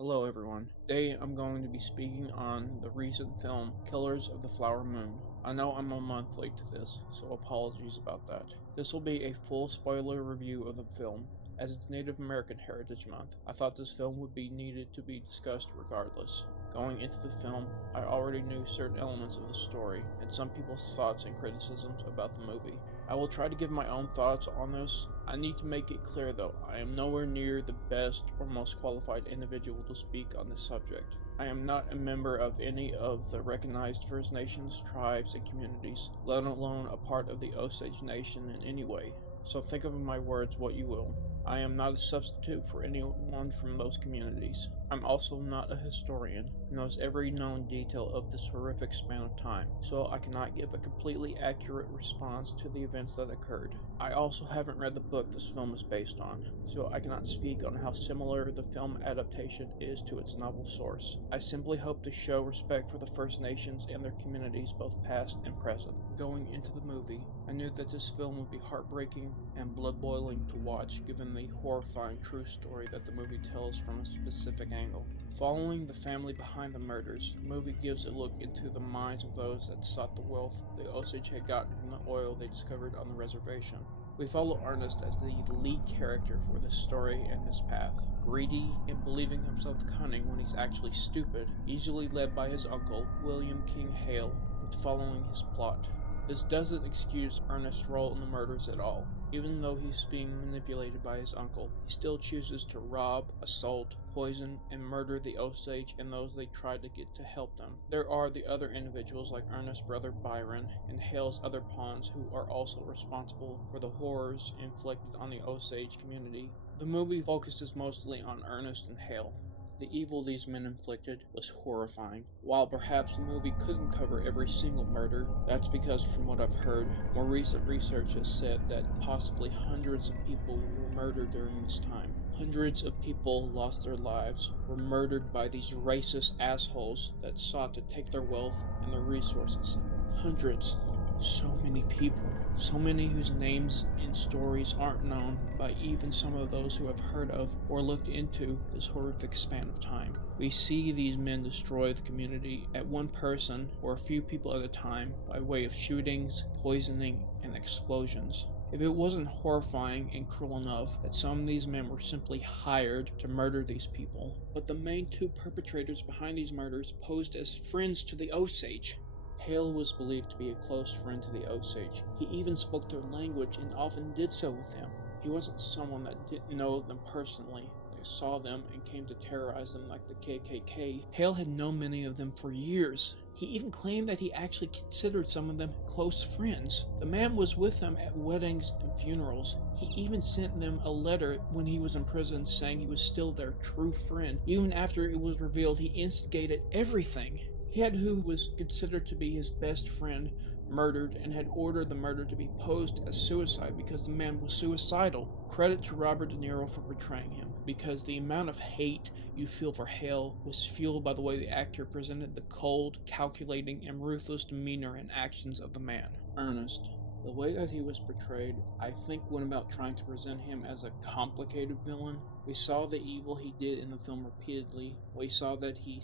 Hello everyone. Today I'm going to be speaking on the recent film Killers of the Flower Moon. I know I'm a month late to this, so apologies about that. This will be a full spoiler review of the film. As it's Native American Heritage Month, I thought this film would be needed to be discussed regardless. Going into the film, I already knew certain elements of the story and some people's thoughts and criticisms about the movie. I will try to give my own thoughts on this. I need to make it clear though, I am nowhere near the best or most qualified individual to speak on this subject. I am not a member of any of the recognized First Nations tribes and communities, let alone a part of the Osage Nation in any way. So think of my words what you will. I am not a substitute for anyone from those communities. I'm also not a historian who knows every known detail of this horrific span of time, so I cannot give a completely accurate response to the events that occurred. I also haven't read the book this film is based on, so I cannot speak on how similar the film adaptation is to its novel source. I simply hope to show respect for the First Nations and their communities, both past and present. Going into the movie, I knew that this film would be heartbreaking and blood-boiling to watch, given the horrifying true story that the movie tells from a specific angle. Following the family behind the murders, the movie gives a look into the minds of those that sought the wealth the Osage had gotten from the oil they discovered on the reservation. We follow Ernest as the lead character for this story and his path. Greedy and believing himself cunning when he's actually stupid, easily led by his uncle, William King Hale, with following his plot. This doesn't excuse Ernest's role in the murders at all. Even though he's being manipulated by his uncle, he still chooses to rob, assault, poison, and murder the Osage and those they tried to get to help them. There are the other individuals like Ernest's brother Byron and Hale's other pawns who are also responsible for the horrors inflicted on the Osage community. The movie focuses mostly on Ernest and Hale. The evil these men inflicted was horrifying. While perhaps the movie couldn't cover every single murder, that's because from what I've heard, more recent research has said that possibly hundreds of people were murdered during this time. Hundreds of people lost their lives, were murdered by these racist assholes that sought to take their wealth and their resources. Hundreds. So many people, so many whose names and stories aren't known by even some of those who have heard of or looked into this horrific span of time. We see these men destroy the community at one person or a few people at a time by way of shootings, poisoning, and explosions. If it wasn't horrifying and cruel enough that some of these men were simply hired to murder these people, but the main two perpetrators behind these murders posed as friends to the Osage. Hale was believed to be a close friend to the Osage. He even spoke their language and often did so with them. He wasn't someone that didn't know them personally, that saw them and came to terrorize them like the KKK. Hale had known many of them for years. He even claimed that he actually considered some of them close friends. The man was with them at weddings and funerals. He even sent them a letter when he was in prison saying he was still their true friend. Even after it was revealed he instigated everything. He had who was considered to be his best friend murdered and had ordered the murder to be posed as suicide because the man was suicidal. Credit to Robert De Niro for portraying him, because the amount of hate you feel for Hale was fueled by the way the actor presented the cold, calculating, and ruthless demeanor and actions of the man. Ernest. The way that he was portrayed, I think, went about trying to present him as a complicated villain. We saw the evil he did in the film repeatedly. We saw that he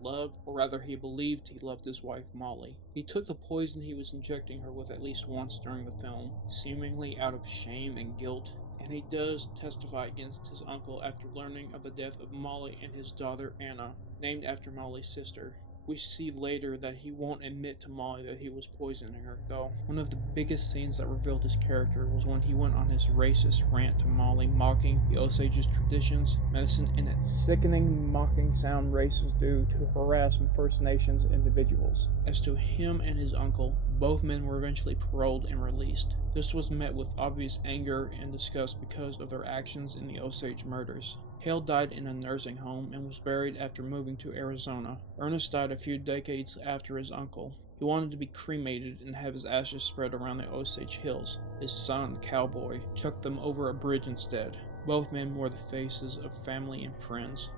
loved, or rather he believed he loved his wife Molly. He took the poison he was injecting her with at least once during the film, seemingly out of shame and guilt. And he does testify against his uncle after learning of the death of Molly and his daughter Anna, named after Molly's sister. We see later that he won't admit to Molly that he was poisoning her, though. One of the biggest scenes that revealed his character was when he went on his racist rant to Molly, mocking the Osage's traditions, medicine, and its sickening mocking sound racists do to harass First Nations individuals. As to him and his uncle, both men were eventually paroled and released. This was met with obvious anger and disgust because of their actions in the Osage murders. Hale died in a nursing home and was buried after moving to Arizona. Ernest died a few decades after his uncle. He wanted to be cremated and have his ashes spread around the Osage Hills. His son, Cowboy, chucked them over a bridge instead. Both men were the faces of family and friends,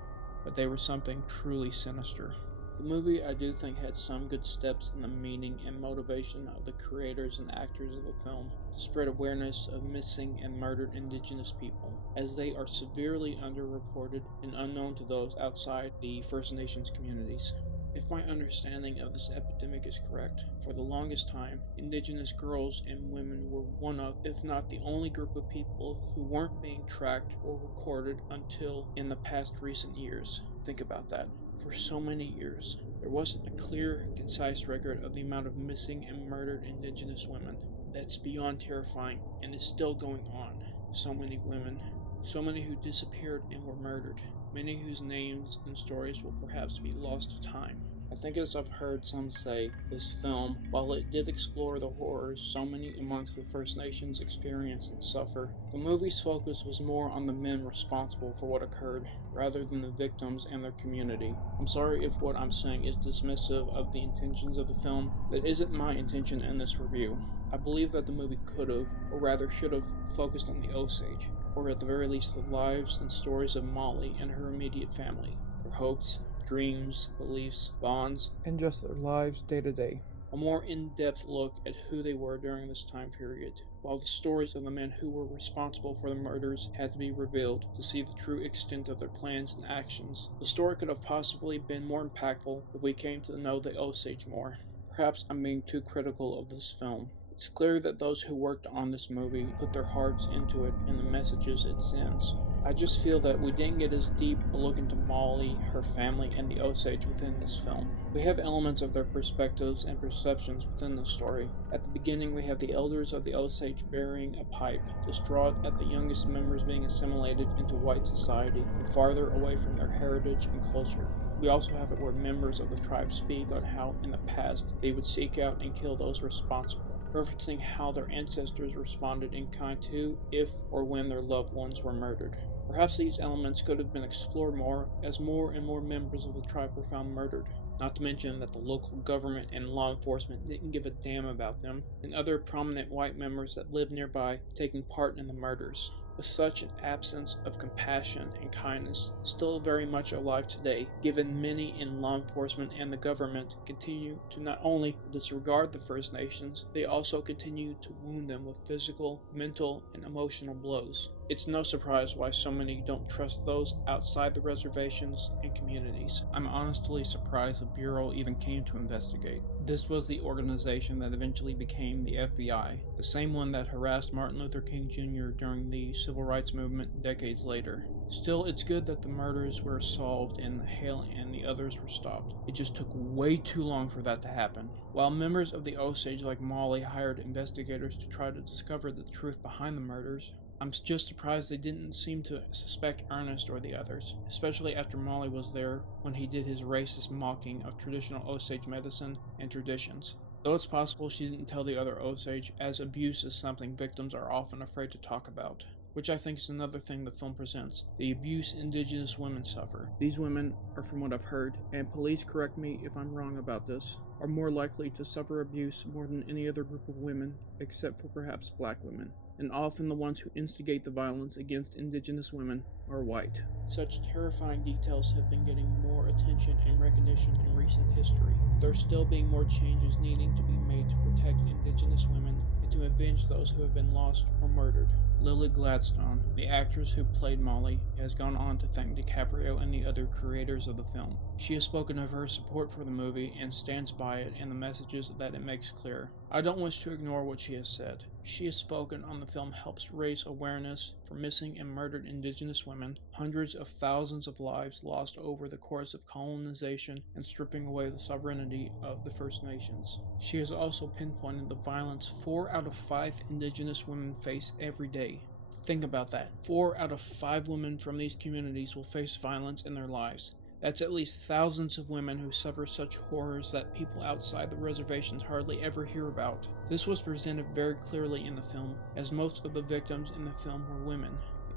but they were something truly sinister. The movie, I do think, had some good steps in the meaning and motivation of the creators and actors of the film to spread awareness of missing and murdered indigenous people, as they are severely underreported and unknown to those outside the First Nations communities. If my understanding of this epidemic is correct, for the longest time, indigenous girls and women were one of, if not the only group of people who weren't being tracked or recorded until in the past recent years. Think about that. For so many years, there wasn't a clear, concise record of the amount of missing and murdered indigenous women. That's beyond terrifying and is still going on. So many women, so many who disappeared and were murdered, many whose names and stories will perhaps be lost to time. I think, as I've heard some say, this film, while it did explore the horrors so many amongst the First Nations experience and suffer, the movie's focus was more on the men responsible for what occurred, rather than the victims and their community. I'm sorry if what I'm saying is dismissive of the intentions of the film. That isn't my intention in this review. I believe that the movie could have, or rather should have, focused on the Osage, or at the very least the lives and stories of Molly and her immediate family, their hopes, dreams, beliefs, bonds, and just their lives day to day. A more in-depth look at who they were during this time period, while the stories of the men who were responsible for the murders had to be revealed to see the true extent of their plans and actions. The story could have possibly been more impactful if we came to know the Osage more. Perhaps I'm being too critical of this film. It's clear that those who worked on this movie put their hearts into it and the messages it sends. I just feel that we didn't get as deep a look into Molly, her family, and the Osage within this film. We have elements of their perspectives and perceptions within the story. At the beginning, we have the elders of the Osage burying a pipe, distraught at the youngest members being assimilated into white society and farther away from their heritage and culture. We also have it where members of the tribe speak on how, in the past, they would seek out and kill those responsible, referencing how their ancestors responded in kind to, if, or when their loved ones were murdered. Perhaps these elements could have been explored more as more and more members of the tribe were found murdered. Not to mention that the local government and law enforcement didn't give a damn about them, and other prominent white members that lived nearby taking part in the murders. With such an absence of compassion and kindness still very much alive today, given many in law enforcement and the government continue to not only disregard the First Nations, they also continue to wound them with physical, mental, and emotional blows. It's no surprise why so many don't trust those outside the reservations and communities. I'm honestly surprised the Bureau even came to investigate. This was the organization that eventually became the FBI, the same one that harassed Martin Luther King Jr. during the Civil Rights Movement decades later. Still, it's good that the murders were solved and Hale and the others were stopped. It just took way too long for that to happen. While members of the Osage like Molly hired investigators to try to discover the truth behind the murders, I'm just surprised they didn't seem to suspect Ernest or the others, especially after Molly was there when he did his racist mocking of traditional Osage medicine and traditions. Though it's possible she didn't tell the other Osage, as abuse is something victims are often afraid to talk about, which I think is another thing the film presents, the abuse indigenous women suffer. These women are, from what I've heard, and please correct me if I'm wrong about this, are more likely to suffer abuse more than any other group of women, except for perhaps black women. And often the ones who instigate the violence against indigenous women are white. Such terrifying details have been getting more attention and recognition in recent history. There are still being more changes needing to be made to protect indigenous women and to avenge those who have been lost or murdered. Lily Gladstone, the actress who played Molly, has gone on to thank DiCaprio and the other creators of the film. She has spoken of her support for the movie and stands by it and the messages that it makes clear. I don't wish to ignore what she has said. She has spoken on the film helps raise awareness for missing and murdered indigenous women, hundreds of thousands of lives lost over the course of colonization and stripping away the sovereignty of the First Nations. She has also pinpointed the violence 4 out of 5 indigenous women face every day. Think about that. 4 out of 5 women from these communities will face violence in their lives. That's at least thousands of women who suffer such horrors that people outside the reservations hardly ever hear about. This was presented very clearly in the film, as most of the victims in the film were women.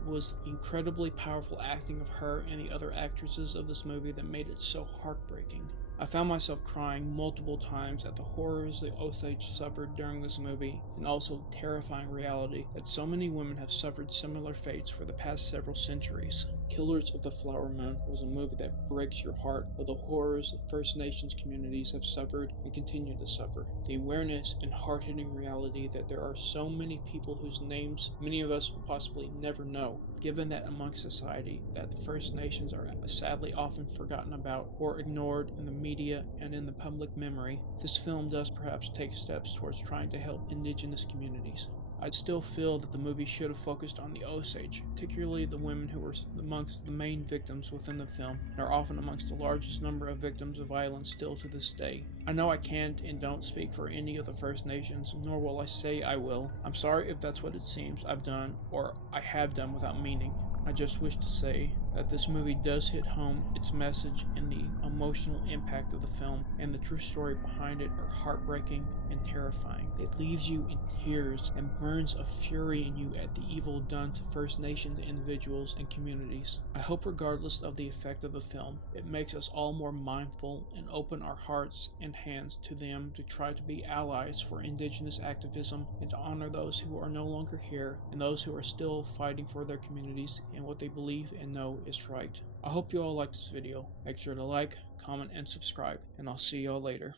was the incredibly powerful acting of her and the other actresses of this movie that made it so heartbreaking. I found myself crying multiple times at the horrors the Osage suffered during this movie, and also the terrifying reality that so many women have suffered similar fates for the past several centuries. Killers of the Flower Moon was a movie that breaks your heart of the horrors that First Nations communities have suffered and continue to suffer. The awareness and hard-hitting reality that there are so many people whose names many of us will possibly never know, given that amongst society that the First Nations are sadly often forgotten about or ignored in the media and in the public memory. This film does perhaps take steps towards trying to help indigenous communities. I'd still feel that the movie should have focused on the Osage, particularly the women who were amongst the main victims within the film and are often amongst the largest number of victims of violence still to this day. I know I can't and don't speak for any of the First Nations, nor will I say I will. I'm sorry if that's what it seems I've done or I have done without meaning. I just wish to say that this movie does hit home its message, and the emotional impact of the film and the true story behind it are heartbreaking and terrifying. It leaves you in tears and burns a fury in you at the evil done to First Nations individuals and communities. I hope regardless of the effect of the film, it makes us all more mindful and open our hearts and hands to them to try to be allies for Indigenous activism and to honor those who are no longer here and those who are still fighting for their communities and what they believe and know is right. I hope you all liked this video. Make sure to like, comment, and subscribe, and I'll see y'all later.